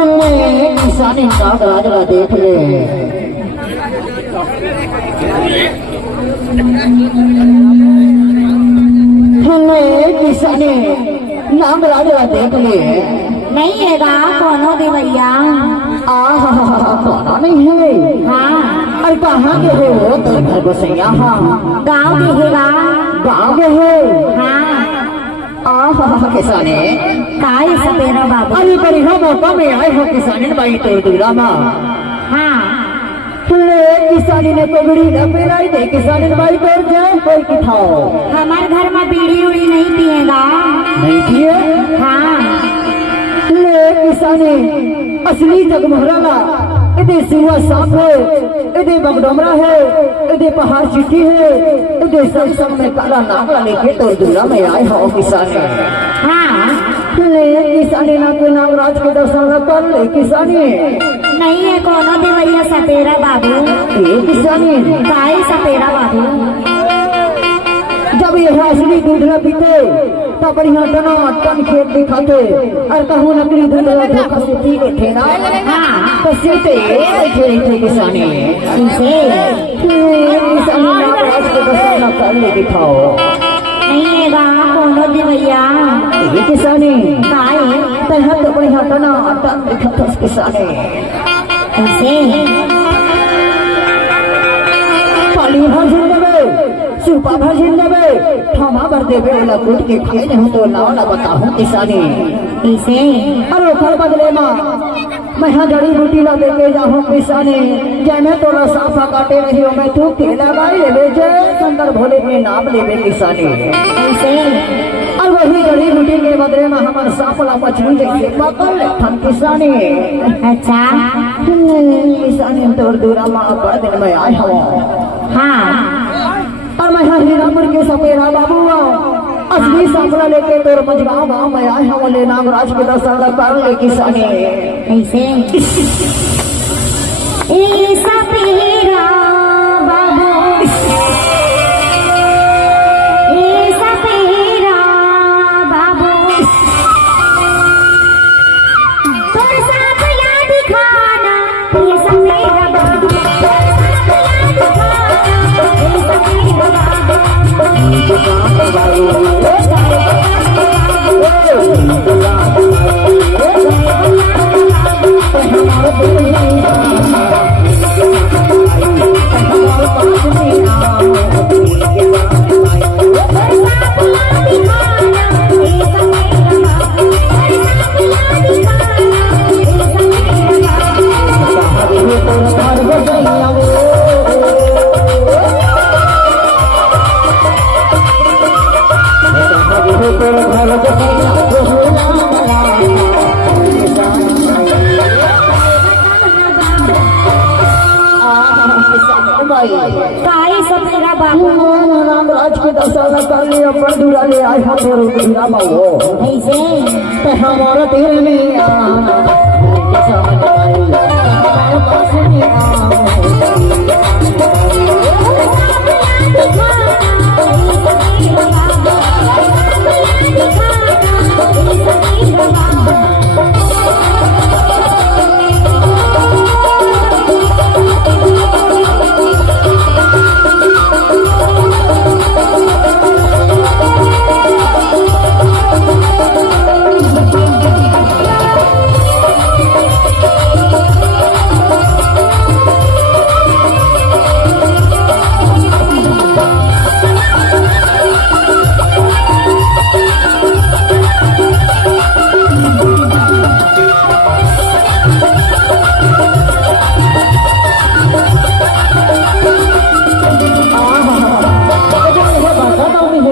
किसानी नागराज देख ले किसानी नागराज देख ले नहीं है गा कोनो देवैया कौन नहीं है। हाँ अरे कहाँ के हो तो घर बसैया गाँव के है गा गाँव के है। हाँ किसाने काय सपेरा बाबू अरे बड़ी मौका में आए हो किसानी बाई तो दूरा माँ हाँ किसानी ने पगड़ी न पहनाई दे किसानी बाई तोड़ जाए कोई की थाओ हमारे घर में बीड़ी उड़ी नहीं पिएगा नहीं पिए। हाँ किसानी असली जगमोहराला इधे सिवा सांप है इधे बगडोमरा है इधे पहाड़ चिट्ठी है इधे सब में काला नागला लेके तो दूरा में आए हो किसानी। हाँ किसानी ना के नागराज के दर्शन कर ले किसानी नहीं है कोनो देवैया सपेरा बाबू ये किसानी काय सपेरा बाबू जब यह असली दूध न पीते तब बढ़िया टना टन खेत दिखाते और कहूँ नकली दूध धोखा से पी लेते ना तो सीते थे किसानी किसानी नागराज के दर्शन कर ले दिखाओ नहीं है गा कोनो देवैया ये किसानी काय तह तो बढ़िया टना टन दिखाते किसानी पाली भर सुपा भजन देवे ठमा भर देवे ओला कूट के खाए नहीं तो नाव ना बताऊं किसानी इसे अरे फल बदले माँ मैं हाँ जड़ी बूटी ला देके जाऊँ किसानी जैमे तोला साफा काटे रही हो मैं तू के लगाई ले जय शंकर भोले के नाम लेवे किसानी इसे और वही जड़ी बूटी के बदले में हमारे साफला मछली जैसे पकड़ ले ठन किसानी। अच्छा किसानी तोड़ दूरा माँ बड़ दिन में आए हो। हाँ और मैं हीरापुर के सपेरा बाबू असली सांपला लेके तोर मजगांव गाँव में आए हैं वाले नागराज के दर्शन कर ले किसानी। ऐसे ए सपेरा बाबू ए सपेरा बाबू तोर साथ याद खाना ए सपेरा बाबू काय सपेरा बाबू नागराज के दर्शन कर ले अपन दूरा ले आए हम तोर दूरा बाबू ऐसे ते हमारा तेरे में आना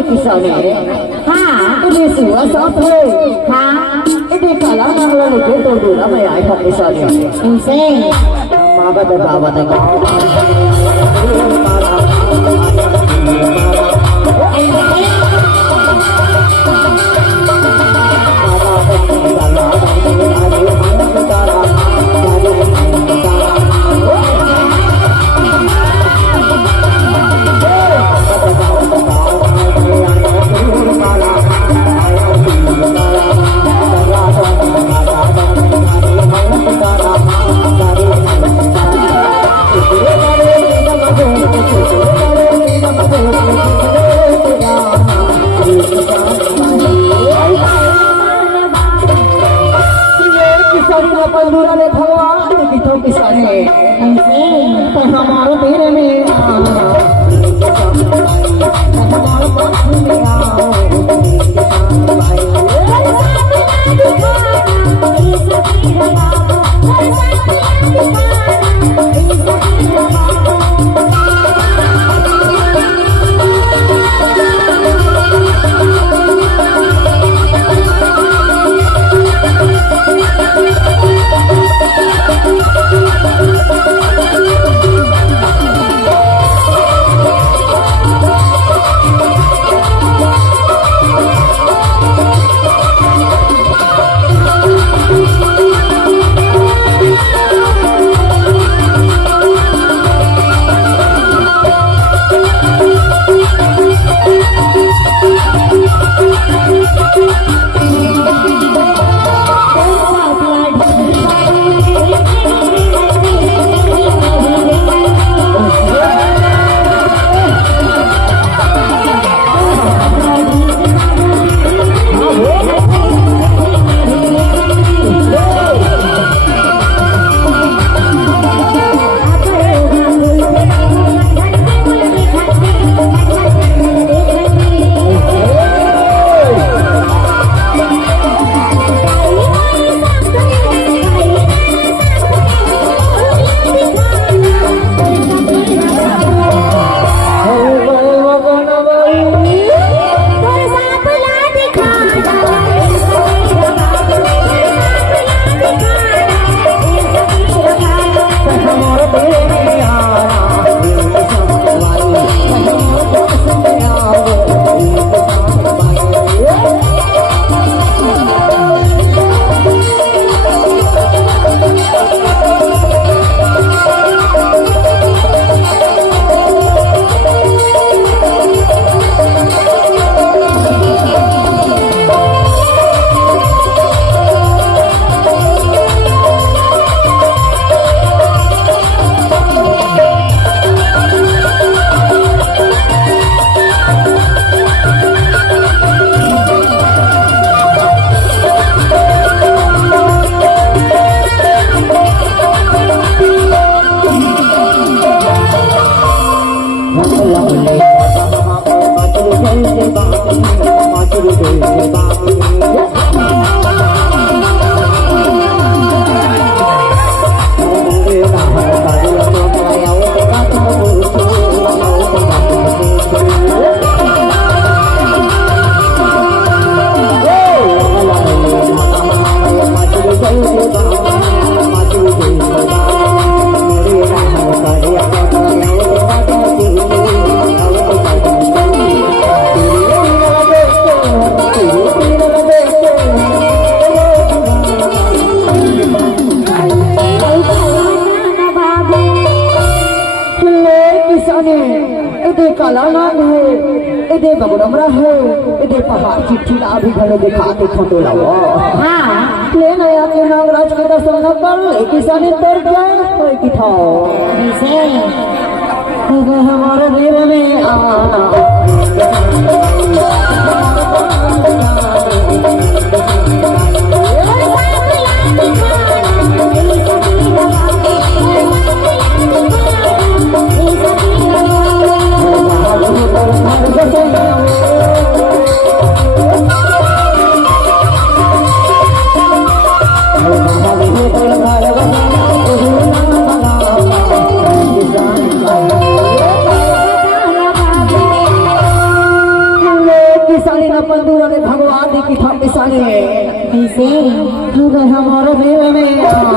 किसानी। हाँ इन्हें सिवा साफ है। हाँ इन्हें काला नागला लेके तो दूरा में आए हम किसानी। इनसे माँ बता किसानी न पंदूरा ने भगवान की तो किसानी तो हमारे मेरे में हमारे पास में आओ इधे बगड़मरा है इधे पहाड़ चिट्ठी ना भी घर दिखा के फोटो लाओ हाँ ले नया के नागराज के दर्शन न कर किसानी तर जाए कोई किठाओ ऐसे हमारे दिल में आना भगवान की किसानी ऐसे हमारे दिल में